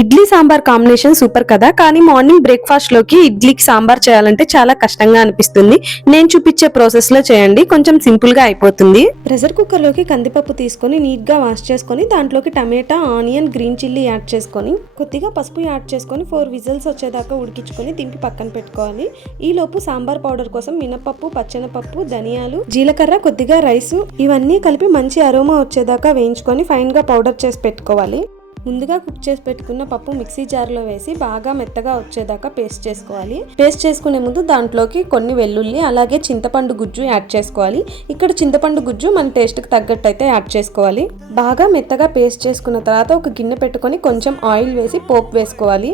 Idli sambar combination super కదా. కానీ morning breakfast లోకి ఇడ్లీకి సాంబార్ చేయాలంటే చాలా కష్టంగా అనిపిస్తుంది. నేను చూపించే ప్రాసెస్ లో చేయండి, కొంచెం సింపుల్ గా అయిపోతుంది. ప్రెషర్ కుక్కర్ లోకి కందిపప్పు తీసుకొని నీట్ గా వాష్ చేసుకొని దాంట్లోకి టమాటా, ఆనియన్, గ్రీన్ చిల్లీ యాడ్ చేసుకొని కొద్దిగా పసుపు యాడ్ చేసుకొని 4 విజిల్స్ వచ్చేదాకా ఉడికించుకొని దింపి పక్కన పెట్టుకోవాలి. ఈ లోపు సాంబార్ పౌడర్ కోసం మినపప్పు, పచ్చెనపప్పు, ధనియాలు, జీలకర్ర, కొద్దిగా రైస్ ఇవన్నీ కలిపి మంచి అరోమా వచ్చేదాకా వేయించుకొని ఫైన్ గా పౌడర్ చేసి పెట్టుకోవాలి. ముందుగా కుక్ చేసి పెట్టుకున్న పప్పు మిక్సీ జార్లో వేసి బాగా మెత్తగా వచ్చేదాకా పేస్ట్ చేసుకోవాలి. పేస్ట్ చేసుకునే ముందు దాంట్లోకి కొన్ని వెల్లుల్లి అలాగే చింతపండు గుజ్జు యాడ్ చేసుకోవాలి. ఇక్కడ చింతపండు గుజ్జు మన టేస్ట్కి తగ్గట్టు అయితే యాడ్ చేసుకోవాలి. బాగా మెత్తగా పేస్ట్ చేసుకున్న తర్వాత ఒక గిన్నె పెట్టుకొని కొంచెం ఆయిల్ వేసి పోపు వేసుకోవాలి.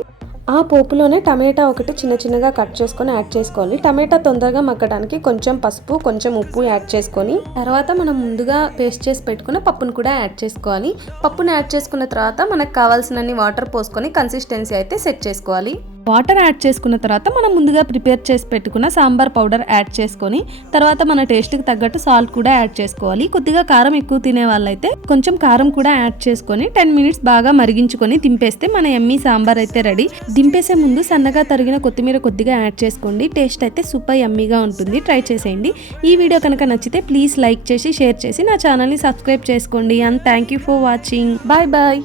ఆ పోపులోనే టమాటా ఒకటి చిన్న చిన్నగా కట్ చేసుకొని యాడ్ చేసుకోవాలి. టమాటా తొందరగా మగ్గడానికి కొంచెం పసుపు, కొంచెం ఉప్పు యాడ్ చేసుకొని తర్వాత మనం ముందుగా పేస్ట్ చేసి పెట్టుకున్న పప్పును కూడా యాడ్ చేసుకోవాలి. పప్పును యాడ్ చేసుకున్న తర్వాత మనకు కావాల్సినన్ని వాటర్ పోసుకొని కన్సిస్టెన్సీ అయితే సెట్ చేసుకోవాలి. వాటర్ యాడ్ చేసుకున్న తర్వాత మనం ముందుగా ప్రిపేర్ చేసి పెట్టుకున్న సాంబార్ పౌడర్ యాడ్ చేసుకొని తర్వాత మన టేస్ట్కి తగ్గట్టు సాల్ట్ కూడా యాడ్ చేసుకోవాలి. కొద్దిగా కారం ఎక్కువ తినే వాళ్ళైతే కొంచెం కారం కూడా యాడ్ చేసుకొని 10 మినిట్స్ బాగా మరిగించుకొని దింపేస్తే మన యమ్మీ సాంబార్ అయితే రెడీ. దింపేసే ముందు సన్నగా తరిగిన కొత్తిమీర కొద్దిగా యాడ్ చేసుకోండి. టేస్ట్ అయితే సూపర్ యమ్మీగా ఉంటుంది. ట్రై చేసేయండి. ఈ వీడియో కనుక నచ్చితే ప్లీజ్ లైక్ చేసి షేర్ చేసి నా ఛానల్ని సబ్స్క్రైబ్ చేసుకోండి. And thank you for watching. Bye bye.